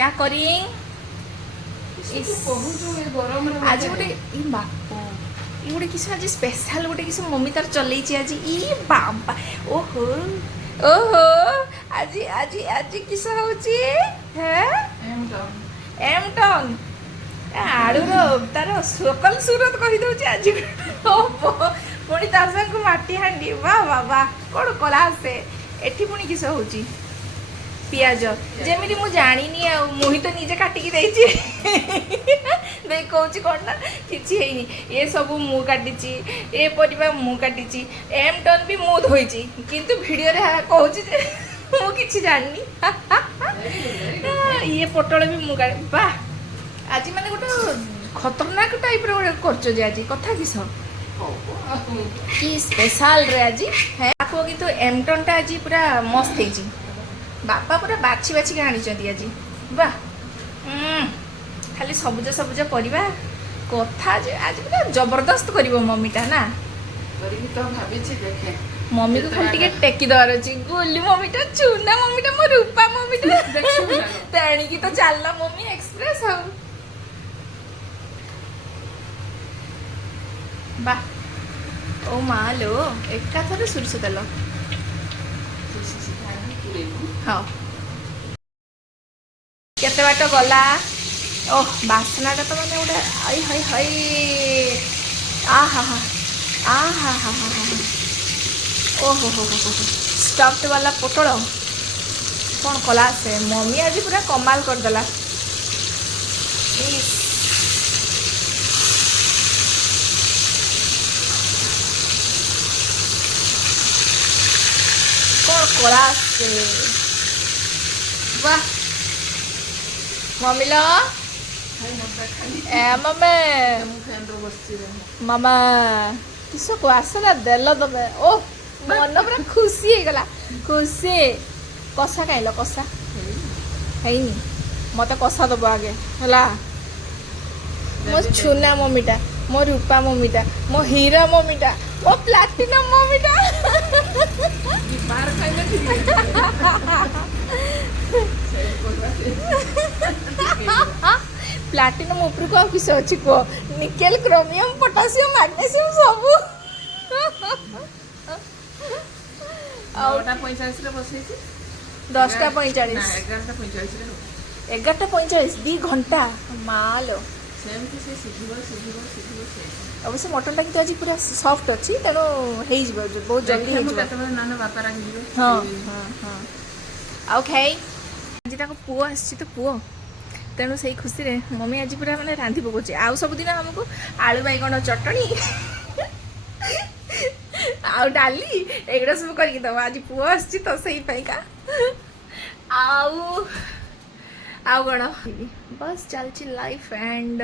क्या करी आज गोटे ये गोटे किस आज स्पेशल गोटे किस मम्मी तार चलई आज ई बाबा ओहो ओहो आज आज आज किस होची है एम टन आड़ूर तार सकल सूरत कही दउची आज पुणी तार संग माटी हांडी वाह वाह वाह कौन कला से एठी पुणी किस होची पियाज जेमिति मु जानिनी आ मुही तो निजे काटिकी देछि देख कहूँ कौन ना किसी है ये सब मु काटी ए परिबा मु काटी एम टन भी मु धोई किंतु वीडियो रे कहूँ मु किछि जाननी ये पोटल भी मु काट वाह आज माने गोटे खतरनाक टाइप रो करछ जे आज कथा किस की स्पेशल रे आज है आपको किंतु एम टन टा आज पूरा मस्त हेजी बापा पूरा बाछी बाछी आनी आज वाह खाली सबुज सबुज परिबा कथा जे आज पूरा जबरदस्त करिवो मम्मीटा ना तो भाबिछि देखे मम्मी को खाली टिके टेकी दवार अछि गोली मम्मीटा चुना मम्मीटा मो रूपा मम्मीटा तेणी की तो चलना मम्मी एक्सप्रेस हो वाह ओ मालो एका थरे सुरसु देलो हाँ केते बाट गला ओह बासनाटा तो मैंने गोटे आई हाई हाई आहा हा आहा हा हा हा ओहो हो स्टफ्ड वाला पोटल कौन कला से मम्मी आज पूरा कमाल करदेला कौन कला से वाह मम्मी लो ए मम्मी मामा किसो को आसला देलो तबे ओ मन पूरा खुशी हे गला खुशी कसा खाइलो कसा हैनी मते कसा दबो आगे हला मो छुना मम्मीटा मो रूपा मम्मीटा मो हीरा मम्मीटा मो प्लैटिनम मम्मीटा बार खाइले प्लैटिनम ऊपर को किस अच्छी को निकेल क्रोमियम पोटासियम मैग्नीशियम सब 11:45 2 घंटा मालो अवश्य मटन टा आज पूरा सॉफ्ट अच्छी तेणु बहुत जल्दी हाँ हाँ हाँ आउ खाई आज पुओ आसी तो पुओ तेणु से खुशी रे मम्मी आज पूरा मैंने रांधि पकाउे आउ सबुदिन आमको आलू बैगण चटनी आउ डाली एगुड़ा सब करके दब आज पुओ आसी तो सही का आउ कौन बस चलती लाइफ एंड